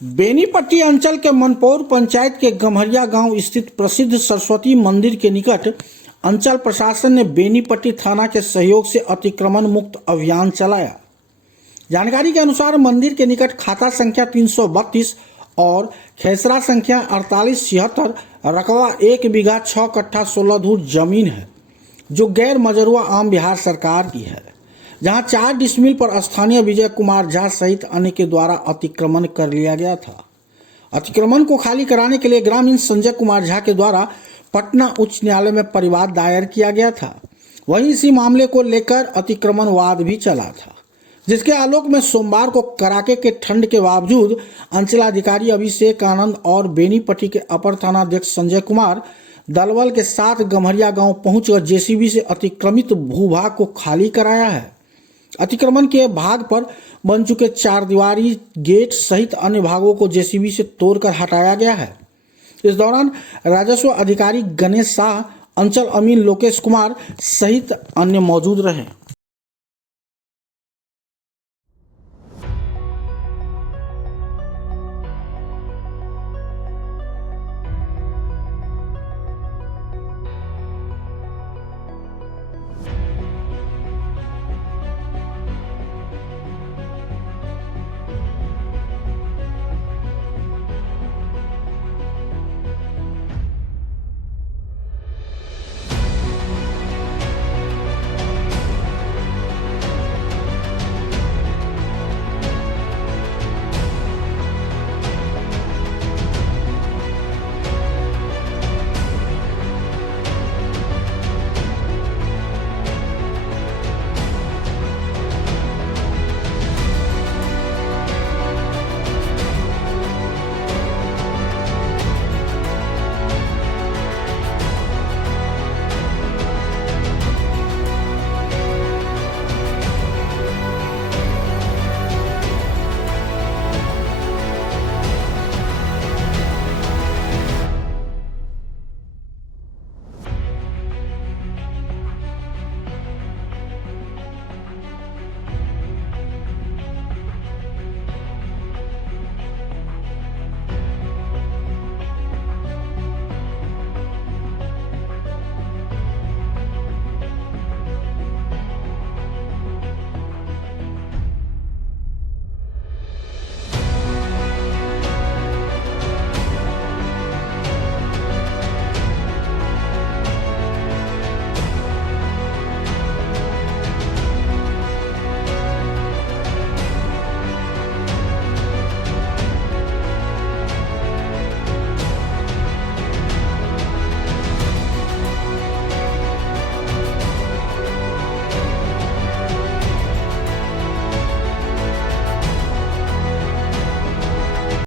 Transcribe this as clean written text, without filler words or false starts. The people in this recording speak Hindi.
बेनीपट्टी अंचल के मनपौर पंचायत के गम्हरिया गांव स्थित प्रसिद्ध सरस्वती मंदिर के निकट अंचल प्रशासन ने बेनीपट्टी थाना के सहयोग से अतिक्रमण मुक्त अभियान चलाया। जानकारी के अनुसार मंदिर के निकट खाता संख्या 332 और खेसरा संख्या 4876 रकबा 1 बीघा 6 कट्ठा 16 धूर जमीन है, जो गैर मजरूआ आम बिहार सरकार की है, जहां 4 डिसमिल पर स्थानीय विजय कुमार झा सहित अन्य के द्वारा अतिक्रमण कर लिया गया था। अतिक्रमण को खाली कराने के लिए ग्रामीण संजय कुमार झा के द्वारा पटना उच्च न्यायालय में परिवाद दायर किया गया था। वहीं इसी मामले को लेकर अतिक्रमण वाद भी चला था, जिसके आलोक में सोमवार को कड़ाके के ठंड के बावजूद अंचलाधिकारी अभिषेक आनंद और बेनीपट्टी के अपर थानाध्यक्ष संजय कुमार दलबल के साथ गम्हरिया गांव पहुंचकर जेसीबी से अतिक्रमित भूभाग को खाली कराया है। अतिक्रमण के भाग पर बन चुके 4 दीवारी गेट सहित अन्य भागों को जेसीबी से तोड़कर हटाया गया है। इस दौरान राजस्व अधिकारी गणेश शाह, अंचल अमीन लोकेश कुमार सहित अन्य मौजूद रहे।